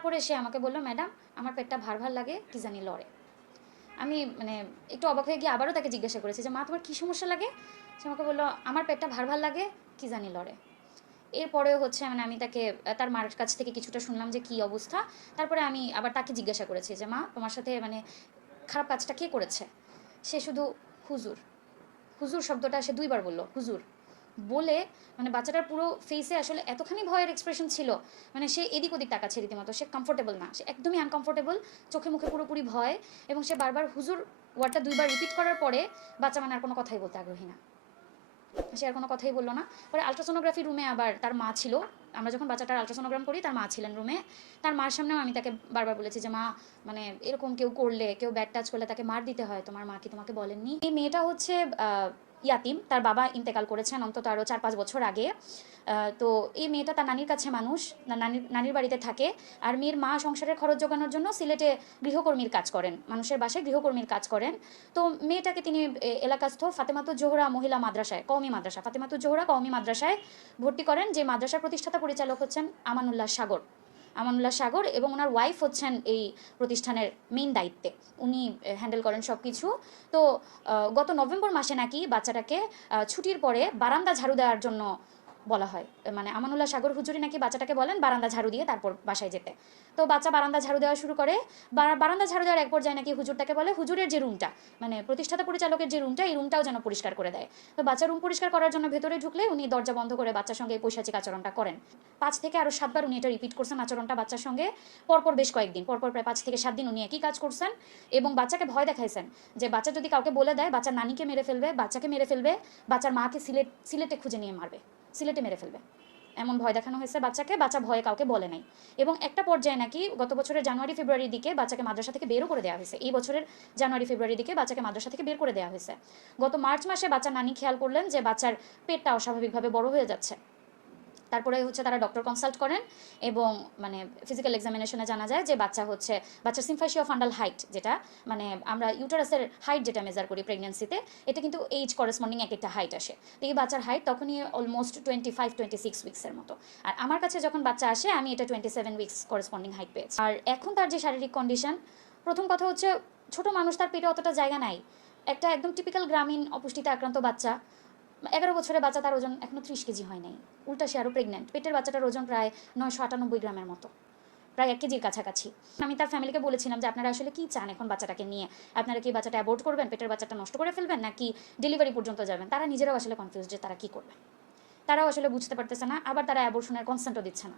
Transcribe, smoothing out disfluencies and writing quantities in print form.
তারপরে সে আমাকে বলল, ম্যাডাম আমার পেটটা ভার ভার লাগে, কি জানি লড়ে। আমি মানে একটু অবাক হয়ে গিয়ে আবারও তাকে জিজ্ঞাসা করেছি যে মা তোমার কী সমস্যা লাগে। সে আমাকে বললো আমার পেটটা ভার ভার লাগে, কি জানি লড়ে। এরপরেও হচ্ছে মানে আমি তাকে তার মার কাছ থেকে কিছুটা শুনলাম যে কী অবস্থা। তারপরে আমি আবার তাকে জিজ্ঞাসা করেছি যে মা তোমার সাথে মানে খারাপ কাজটা কে করেছে। সে শুধু হুজুর, হুজুর শব্দটা সে 2বার বলল, হুজুর বলে মানে বাচ্চাটার পুরো ফেসে আসলে এতখানি ভয়ের এক্সপ্রেশন ছিল, মানে সে এদিক ওদিক তাকাচ্ছে রীতিমতো, সে কমফোর্টেবল না, সে একদমই আনকমফোর্টেবল, চোখে মুখে পুরোপুরি ভয়। এবং সে বারবার হুজুর ওয়ার্ডটা 2বার রিপিট করার পরে বাচ্চা মানে আর কোনো কথাই বলতে আগ্রহী না, সে আর কোনো কথাই বললো না। পরে আলট্রাসোনোগ্রাফি রুমে আবার তার মা ছিল, আমরা যখন বাচ্চাটার আলট্রাসোনোগ্রাম করি তার মা ছিলেন রুমে। তার মার সামনেও আমি তাকে বারবার বলেছি যে মা মানে এরকম কেউ করলে, কেউ ব্যাড টাচ করলে তাকে মার দিতে হয়, তোমার মা কি তোমাকে বলেননি। এই মেয়েটা হচ্ছে ইয়াতিম, তার বাবা ইন্তেকাল করেছেন অন্তত আরও 4-5 বছর আগে। তো এই মেয়েটা তার নানির কাছে মানুষ, নানির বাড়িতে থাকে। আর মেয়ের মা সংসারের খরচ জোগানোর জন্য সিলেটে গৃহকর্মীর কাজ করেন, মানুষের বাসায় গৃহকর্মীর কাজ করেন। তো মেয়েটাকে তিনি এলাকাস্থ ফাতেমাতুজ জোহরা মহিলা মাদ্রাসায়, কওমি মাদ্রাসা ফাতেমাতুজ জোহরা কওমি মাদ্রাসায় ভর্তি করেন, যে মাদ্রাসার প্রতিষ্ঠাতা পরিচালক হচ্ছেন আমানুল্লাহ সাগর। আমানুল্লাহ সাগর এবং ওনার ওয়াইফ হচ্ছেন এই প্রতিষ্ঠানের মেইন দায়িত্বে, উনি হ্যান্ডেল করেন সব কিছু। তো গত নভেম্বর মাসে নাকি বাচ্চাটাকে ছুটির পরে বারান্দা ঝাড়ু দেওয়ার জন্য বলা হয়, মানে আমানুল্লাহ সাগর হুজুরি নাকি বাচ্চাটাকে বলেন বারান্দা ঝাড়ু দিয়ে তারপর বাসায় যেতে। তো বাচ্চা বারান্দা ঝাড়ু দেওয়া শুরু করে। বারান্দা ঝাড়ু দেওয়ার এক পর্যায়ে নাকি হুজুরটাকে বলে হুজুরের যে রুমটা, মানে প্রতিষ্ঠাতা পরিচালকের যে রুমটা, এই রুমটাও যেন পরিষ্কার করে দেয়। তো বাচ্চা রুম পরিষ্কার করার জন্য ভেতরে ঢুকলে উনি দরজা বন্ধ করে বাচ্চার সঙ্গে এই পৈশাচিক আচরণটা করেন। 5 থেকে আরও 7বার উনি এটা রিপিট করছেন আচরণটা বাচ্চার সঙ্গে, পরপর বেশ কয়েকদিন, পরপর প্রায় 5 থেকে 7 দিন উনি একই কাজ করছেন। এবং বাচ্চাকে ভয় দেখাইছেন যে বাচ্চা যদি কাউকে বলে দেয় বাচ্চার নানিকে মেরে ফেলবে, বাচ্চাকে মেরে ফেলবে, বাচ্চার মাকে সিলেটে খুঁজে নিয়ে মারবে, সিলেটে মেরে ফেলবে, এমন ভয় দেখানো হয়েছে বাচ্চাকে। বাচ্চা ভয়ে কাউকে বলে নাই। এবং একটা পর্যায়ে নাকি গত বছরের জানুয়ারি ফেব্রুয়ারির দিকে বাচ্চাকে মাদ্রাসা থেকে বেরও করে দেওয়া হয়েছে, এই বছরের জানুয়ারি ফেব্রুয়ারির দিকে বাচ্চাকে মাদ্রাসা থেকে বের করে দেওয়া হয়েছে। গত মার্চ মাসে বাচ্চার নানি খেয়াল করলেন যে বাচ্চার পেটটা অস্বাভাবিকভাবে বড় হয়ে যাচ্ছে। তারপরে হচ্ছে তারা ডক্টর কনসাল্ট করেন এবং মানে ফিজিক্যাল এক্সামিনেশনে জানা যায় যে বাচ্চা হচ্ছে বাচ্চার সিম্ফাইসিও ফান্ডাল হাইট, যেটা মানে আমরা ইউটারাসের হাইট যেটা মেজার করি প্রেগনেন্সিতে, এটা কিন্তু এইজ করেসপন্ডিং এক একটা হাইট আসে। তো এই বাচ্চার হাইট তখনই অলমোস্ট 25-26 উইক্সের মতো। আর আমার কাছে যখন বাচ্চা আসে আমি এটা 27 উইক্স করেসপন্ডিং হাইট পেয়েছি। আর এখন তার যে শারীরিক কন্ডিশন, প্রথম কথা হচ্ছে ছোট মানুষ, তার পেটে অতটা জায়গা নাই। একটা একদম টিপিক্যাল গ্রামীণ অপুষ্টিতে আক্রান্ত বাচ্চা, 11 বছরের বাচ্চা, তার ওজন এখনও 30 কেজি হয় নাই। উল্টা সে আরও প্রেগনেন্ট, পেটের বাচ্চাটার ওজন প্রায় 998 গ্রামের মতো, প্রায় 1 কেজির কাছাকাছি। আমি তার ফ্যামিলিকে বলেছিলাম যে আপনারা আসলে কি চান এখন বাচ্চাটাকে নিয়ে, আপনারা কি বাচ্চাটা অ্যাবর্ট করবেন, পেটের বাচ্চাটা নষ্ট করে ফেলবেন, নাকি ডেলিভারি পর্যন্ত যাবেন। তারা নিজেরাও আসলে কনফিউজ যে তারা কি করবে, তারাও আসলে বুঝতে পারতেছে না, আবার তারা অ্যাবর্শনের কনসেন্টও দিচ্ছে না।